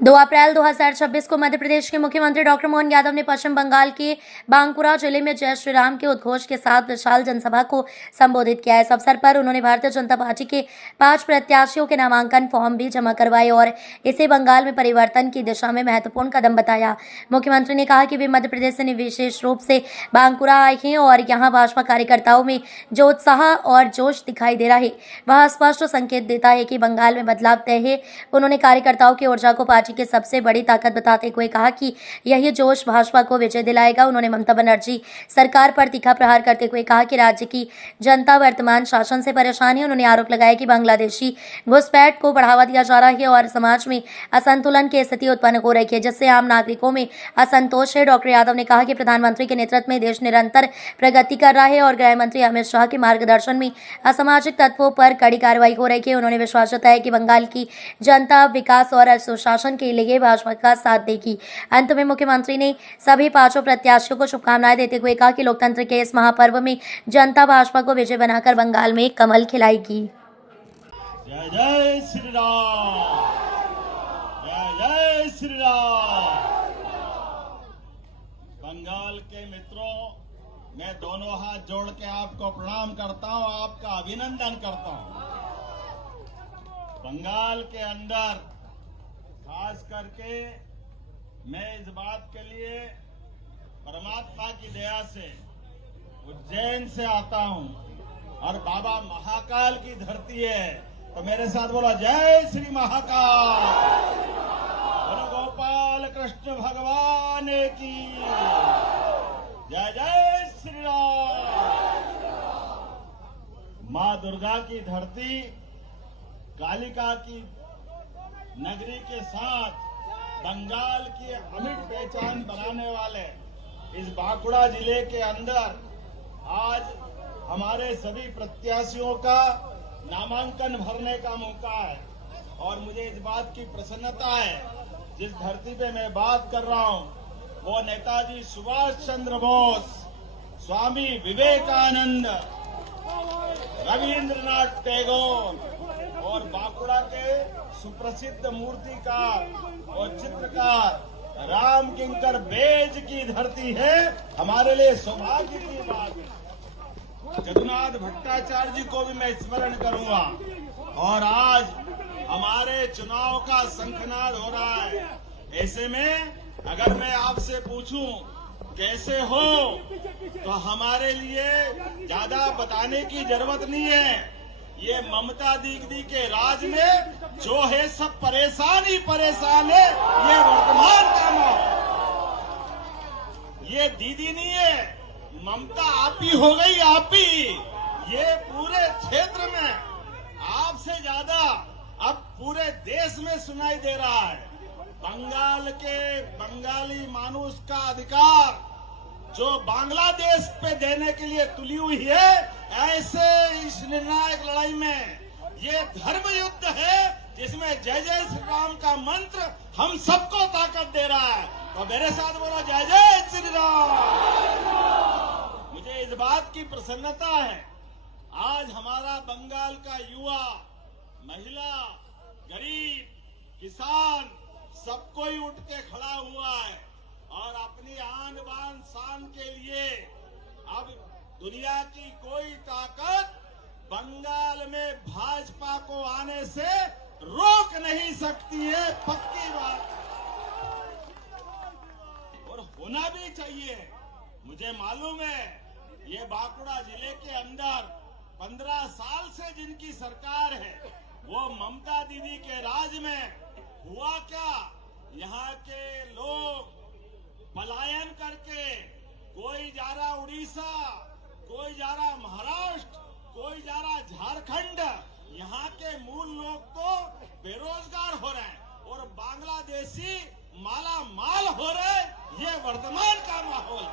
2 अप्रैल 2026 को मध्य प्रदेश के मुख्यमंत्री डॉक्टर मोहन यादव ने पश्चिम बंगाल के बांकुरा जिले में जय श्री राम के उद्घोष के साथ विशाल जनसभा को संबोधित किया। इस अवसर पर उन्होंने भारतीय जनता पार्टी के 5 प्रत्याशियों के नामांकन फॉर्म भी जमा करवाए और इसे बंगाल में परिवर्तन की दिशा में महत्वपूर्ण कदम बताया। मुख्यमंत्री ने कहा कि वे मध्य प्रदेश से विशेष रूप से बांकुरा आए हैं और यहाँ भाजपा कार्यकर्ताओं में जो उत्साह और जोश दिखाई दे रहा है वह स्पष्ट संकेत देता है कि बंगाल में बदलाव तय है। उन्होंने कार्यकर्ताओं की ऊर्जा को पार्टी की सबसे बड़ी ताकत बताते हुए कहा कि यही जोश भाजपा को विजय दिलाएगा। उन्होंने ममता बनर्जी सरकार पर तीखा प्रहार करते हुए कहा कि राज्य की जनता वर्तमान शासन से परेशान है। उन्होंने आरोप लगाया कि बांग्लादेशी घुसपैठ को बढ़ावा दिया जा रहा है और समाज में असंतुलन की स्थिति उत्पन्न हो रही है जिससे आम नागरिकों में असंतोष है। डॉक्टर यादव ने कहा कि प्रधानमंत्री के नेतृत्व में देश निरंतर प्रगति कर रहा है और गृह मंत्री अमित शाह के मार्गदर्शन में असामाजिक तत्वों पर कड़ी कार्रवाई हो रही है। उन्होंने विश्वास जताया कि बंगाल की जनता विकास और सुशासन के लिए भाजपा का साथ देगी। अंत में मुख्यमंत्री ने सभी 5 प्रत्याशियों को शुभकामनाएं देते हुए कहा कि लोकतंत्र के इस महापर्व में जनता भाजपा को विजय बनाकर बंगाल में कमल खिलाएगी। जय जय श्री राम, जय जय श्री राम। बंगाल के मित्रों, मैं दोनों हाथ जोड़ के आपको प्रणाम करता हूं, आपका अभिनंदन करता हूं। बंगाल के अंदर खास करके मैं इस बात के लिए परमात्मा की दया से उज्जैन से आता हूं और बाबा महाकाल की धरती है, तो मेरे साथ बोलो जय श्री महाकाल, बोलो गोपाल कृष्ण भगवान की जय जय श्री राम। माँ दुर्गा की धरती, कालिका की नगरी के साथ बंगाल की अमिट पहचान बनाने वाले इस बांकुड़ा जिले के अंदर आज हमारे सभी प्रत्याशियों का नामांकन भरने का मौका है और मुझे इस बात की प्रसन्नता है, जिस धरती पे मैं बात कर रहा हूं वो नेताजी सुभाष चंद्र बोस, स्वामी विवेकानंद, रविंद्रनाथ टैगोर और बांकुड़ा के सुप्रसिद्ध मूर्तिकार और चित्रकार राम किंकर बेज की धरती है। हमारे लिए सौभाग्य की बात है। जगन्नाथ भट्टाचार्य जी को भी मैं स्मरण करूंगा और आज हमारे चुनाव का शंखनाद हो रहा है। ऐसे में अगर मैं आपसे पूछूं कैसे हो, तो हमारे लिए ज्यादा बताने की जरूरत नहीं है। ये ममता दीदी के राज में जो है सब परेशान ही परेशान है। ये वर्तमान का माहौल, ये दीदी नहीं है, ममता आप ही हो गई, आप ही। ये पूरे क्षेत्र में आपसे ज्यादा अब पूरे देश में सुनाई दे रहा है। बंगाल के बंगाली मानुष का अधिकार जो बांग्लादेश पे देने के लिए तुली हुई है, ऐसे इस निर्णायक लड़ाई में ये धर्म युद्ध है जिसमें जय जय श्री राम का मंत्र हम सबको ताकत दे रहा है। तो मेरे साथ बोलो जय जय श्री राम। मुझे इस बात की प्रसन्नता है, आज हमारा बंगाल का युवा, महिला, गरीब, किसान सब कोई उठ के खड़ा हुआ है और अपनी आन बान शान के लिए अब दुनिया की कोई ताकत बंगाल में भाजपा को आने से रोक नहीं सकती है, पक्की बात। और होना भी चाहिए। मुझे मालूम है ये बांकुड़ा जिले के अंदर 15 साल से जिनकी सरकार है, वो ममता दीदी के राज में हुआ क्या, यहाँ के लोग पलायन करके कोई जा रहा उड़ीसा, कोई जा रहा महाराष्ट्र, कोई जा रहा झारखंड। यहाँ के मूल लोग तो बेरोजगार हो रहे हैं और बांग्लादेशी माला माल हो रहे। ये वर्तमान का माहौल।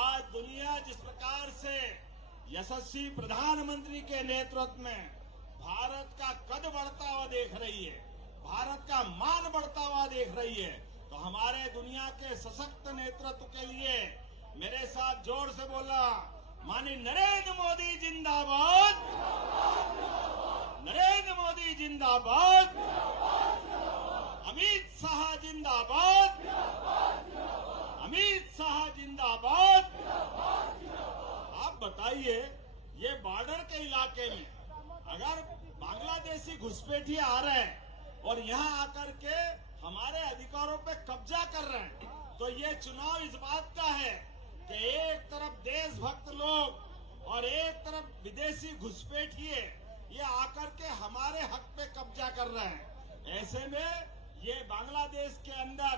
आज दुनिया जिस प्रकार से यशस्वी प्रधानमंत्री के नेतृत्व में भारत का कद बढ़ता हुआ देख रही है, भारत का मान बढ़ता हुआ देख रही है, तो हमारे दुनिया के सशक्त नेतृत्व के लिए मेरे साथ जोर से बोला, माननीय नरेंद्र मोदी जिंदाबाद, नरेंद्र मोदी जिंदाबाद। शाह जिंदाबाद, अमित शाह जिंदाबाद। आप बताइए, ये बॉर्डर के इलाके में अगर बांग्लादेशी घुसपैठी आ रहे हैं और यहाँ आकर के हमारे अधिकारों पे कब्जा कर रहे हैं, तो ये चुनाव इस बात का है कि एक तरफ देशभक्त लोग और एक तरफ विदेशी घुसपैठिए ये आकर के हमारे हक पे कब्जा कर रहे हैं। ऐसे में ये बांग्लादेश के अंदर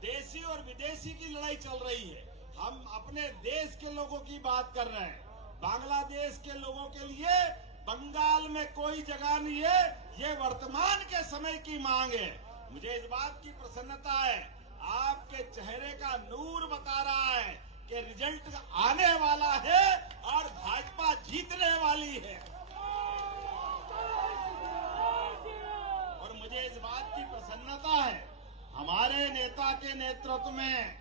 देशी और विदेशी की लड़ाई चल रही है। हम अपने देश के लोगों की बात कर रहे हैं। बांग्लादेश के लोगों के लिए बंगाल में कोई जगह नहीं है, ये वर्तमान के समय की मांग है। मुझे इस बात की प्रसन्नता है, आपके चेहरे का नूर बता रहा है कि रिजल्ट आने वाला है और भाजपा जीतने वाली है। और मुझे इस बात की प्रसन्नता है, हमारे नेता के नेतृत्व में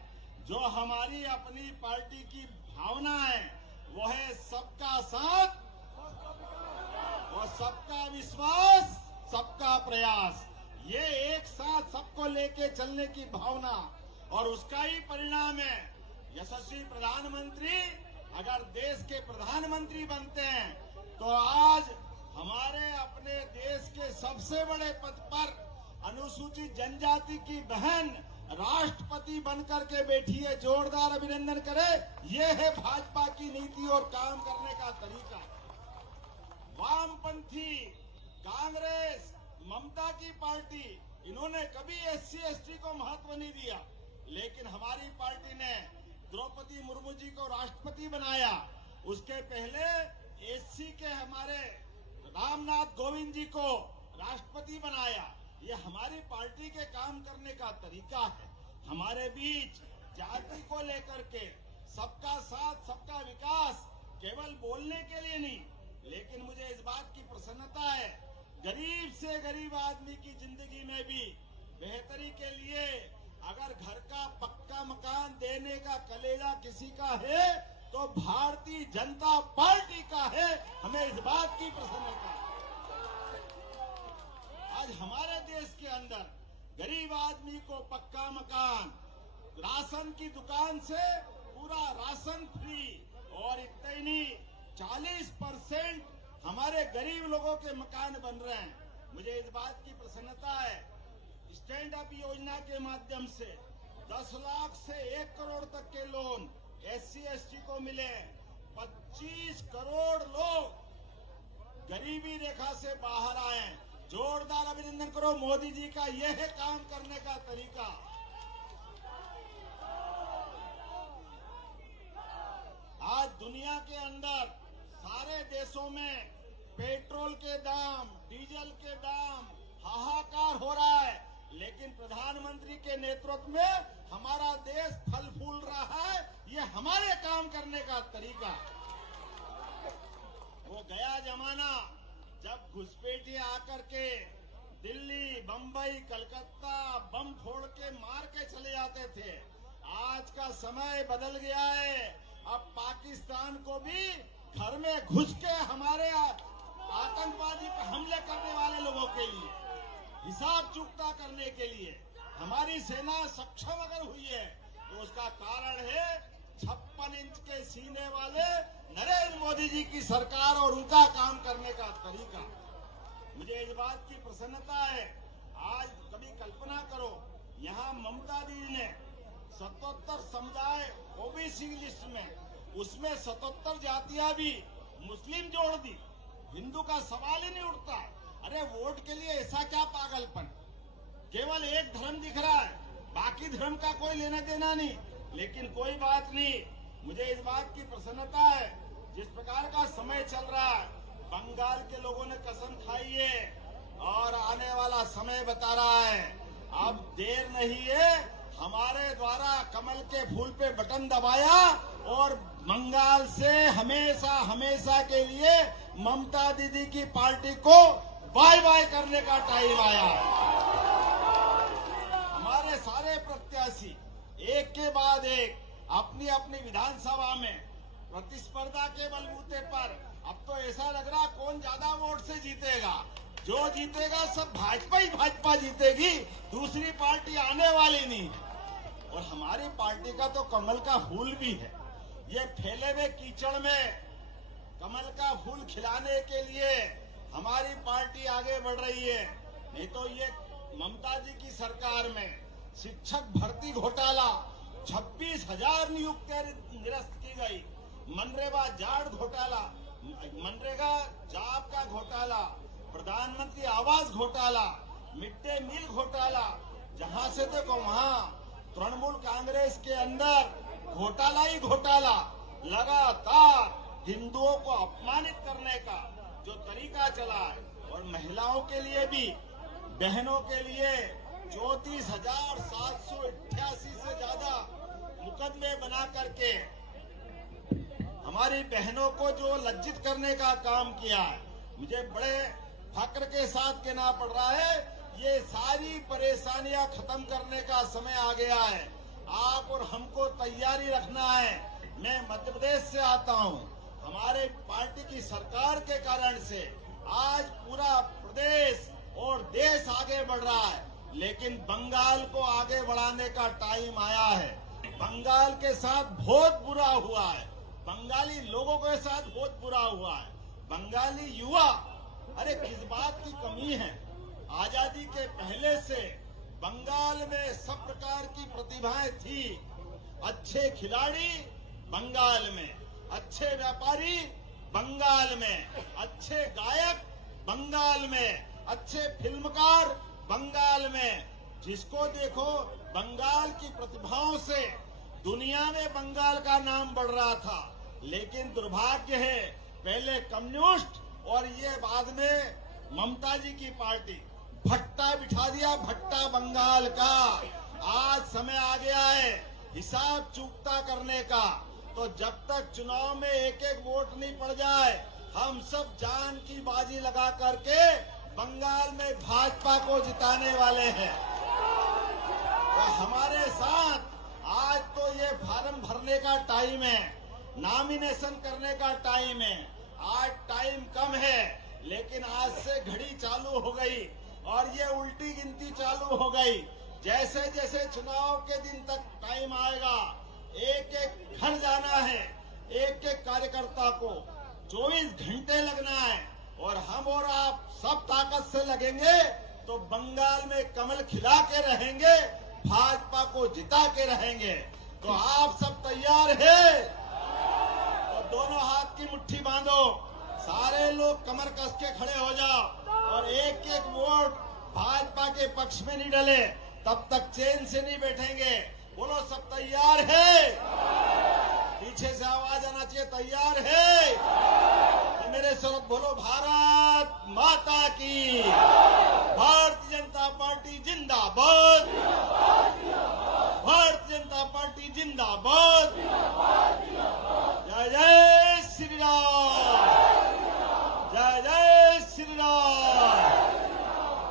जो हमारी अपनी पार्टी की भावना है वो है सबका साथ और सबका विश्वास, सबका प्रयास। ये एक साथ सबको लेके चलने की भावना और उसका ही परिणाम है। यशस्वी प्रधानमंत्री अगर देश के प्रधानमंत्री बनते हैं तो आज हमारे अपने देश के सबसे बड़े पद पर अनुसूचित जनजाति की बहन राष्ट्रपति बनकर के बैठी है। जोरदार अभिनंदन करें। ये है भाजपा की नीति और काम करने का तरीका। वामपंथी कांग्रेस, ममता की पार्टी, इन्होंने कभी SC ST को महत्व नहीं दिया, लेकिन हमारी पार्टी ने द्रौपदी मुर्मू जी को राष्ट्रपति बनाया। उसके पहले SC के हमारे रामनाथ कोविंद जी को राष्ट्रपति बनाया। ये हमारी पार्टी के काम करने का तरीका है। हमारे बीच जाति को लेकर के सबका साथ, सबका विकास केवल बोलने के लिए नहीं, लेकिन मुझे इस बात की प्रसन्नता है, गरीब से गरीब आदमी की जिंदगी में भी बेहतरी के लिए अगर घर का पक्का मकान देने का कलेजा किसी का है तो भारतीय जनता पार्टी का है। हमें इस बात की प्रसन्नता है। आज हमारे देश के अंदर गरीब आदमी को पक्का मकान, राशन की दुकान से पूरा राशन फ्री, और इतना ही नहीं 40% हमारे गरीब लोगों के मकान बन रहे हैं। मुझे इस बात की प्रसन्नता है, स्टैंड अप योजना के माध्यम से 10 लाख से 1 करोड़ तक के लोन SC ST को मिले। 25 करोड़ लोग गरीबी रेखा से बाहर आए। जोरदार अभिनंदन करो मोदी जी का। यह है काम करने का तरीका। आज दुनिया के अंदर सारे देशों में पेट्रोल के दाम, डीजल के दाम हाहाकार हो रहा है, लेकिन प्रधानमंत्री के नेतृत्व में हमारा देश फल फूल रहा है। ये हमारे काम करने का तरीका। वो गया जमाना जब घुसपैठी आकर के दिल्ली, बंबई, कलकत्ता बम फोड़ के मार के चले जाते थे। आज का समय बदल गया है। अब पाकिस्तान को भी घर में घुस के हमारे आतंकवादी पर हमले करने वाले लोगों के लिए हिसाब चुकता करने के लिए हमारी सेना सक्षम अगर हुई है तो उसका कारण है 56 इंच के सीने वाले नरेंद्र मोदी जी की सरकार और उनका काम करने का तरीका। मुझे इस बात की प्रसन्नता है, आज कभी कल्पना करो, यहाँ ममता दीदी ने 77 समुदाय OBC लिस्ट में, उसमें 77 जातियां भी मुस्लिम जोड़ दी। हिंदू का सवाल ही नहीं उठता। अरे वोट के लिए ऐसा क्या पागलपन? केवल एक धर्म दिख रहा है, बाकी धर्म का कोई लेना देना नहीं। लेकिन कोई बात नहीं, मुझे इस बात की प्रसन्नता है, जिस प्रकार का समय चल रहा है, बंगाल के लोगों ने कसम खाई है और आने वाला समय बता रहा है। अब देर नहीं है, हमारे द्वारा कमल के फूल पे बटन दबाया और बंगाल से हमेशा हमेशा के लिए ममता दीदी की पार्टी को बाय बाय करने का टाइम आया। हमारे सारे प्रत्याशी एक के बाद एक अपनी अपनी विधानसभा में प्रतिस्पर्धा के बलबूते पर, अब तो ऐसा लग रहा कौन ज्यादा वोट से जीतेगा। जो जीतेगा सब भाजपा ही भाजपा जीतेगी, दूसरी पार्टी आने वाली नहीं है। और हमारी पार्टी का तो कमल का फूल भी है। ये फैले हुए कीचड़ में कमल का फूल खिलाने के लिए हमारी पार्टी आगे बढ़ रही है। नहीं तो ये ममता जी की सरकार में शिक्षक भर्ती घोटाला, 26,000 नियुक्तियां निरस्त की गई, मनरेगा जाट घोटाला, मनरेगा जॉब का घोटाला, प्रधानमंत्री आवास घोटाला, मिड डे मील घोटाला, जहां से देखो वहां तृणमूल कांग्रेस के अंदर घोटाला ही घोटाला। लगातार हिंदुओं को अपमानित करने का जो तरीका चला है, और महिलाओं के लिए भी, बहनों के लिए 34,788 से ज्यादा मुकदमे बना करके हमारी बहनों को जो लज्जित करने का काम किया है, मुझे बड़े फक्र के साथ कहना पड़ रहा है, ये सारी परेशानियां खत्म करने का समय आ गया है। आप और हमको तैयारी रखना है। मैं मध्य प्रदेश से आता हूं। हमारे पार्टी की सरकार के कारण से आज पूरा प्रदेश और देश आगे बढ़ रहा है, लेकिन बंगाल को आगे बढ़ाने का टाइम आया है। बंगाल के साथ बहुत बुरा हुआ है, बंगाली लोगों के साथ बहुत बुरा हुआ है। बंगाली युवा, अरे किस बात की कमी है? आजादी के पहले से बंगाल में सब प्रकार की प्रतिभाएं थी। अच्छे खिलाड़ी बंगाल में, अच्छे व्यापारी बंगाल में, अच्छे गायक बंगाल में, अच्छे फिल्मकार बंगाल में। जिसको देखो बंगाल की प्रतिभाओं से दुनिया में बंगाल का नाम बढ़ रहा था। लेकिन दुर्भाग्य है, पहले कम्युनिस्ट और ये बाद में ममता जी की पार्टी, भट्टा बिठा दिया, भट्टा बंगाल का। आज समय आ गया है हिसाब चूकता करने का। तो जब तक चुनाव में एक एक वोट नहीं पड़ जाए, हम सब जान की बाजी लगा करके बंगाल में भाजपा को जिताने वाले हैं। तो हमारे साथ आज तो ये फार्म भरने का टाइम है, नॉमिनेशन करने का टाइम है। आज टाइम कम है, लेकिन आज से घड़ी चालू हो गई और ये उल्टी गिनती चालू हो गई। जैसे जैसे चुनाव के दिन तक टाइम आएगा, एक एक घर जाना है, एक एक कार्यकर्ता को 24 घंटे लगना है, और हम और आप सब ताकत से लगेंगे तो बंगाल में कमल खिला के रहेंगे, भाजपा को जिता के रहेंगे। तो आप सब तैयार हैं? तो दोनों हाथ की मुट्ठी बांधो, सारे लोग कमर कस के खड़े हो जाओ, और एक एक वोट भाजपा के पक्ष में नहीं डले तब तक चैन से नहीं बैठेंगे। बोलो सब तैयार है? पीछे से आवाज आना चाहिए, तैयार है? तो मेरे साथ बोलो, भारत माता की, भारतीय जनता पार्टी जिंदाबाद, भारतीय जनता पार्टी जिंदाबाद। जय जय श्री राम, जय जय श्री राम,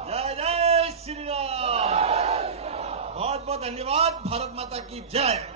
जय जय श्री राम। बहुत बहुत धन्यवाद। भारत माता की जय।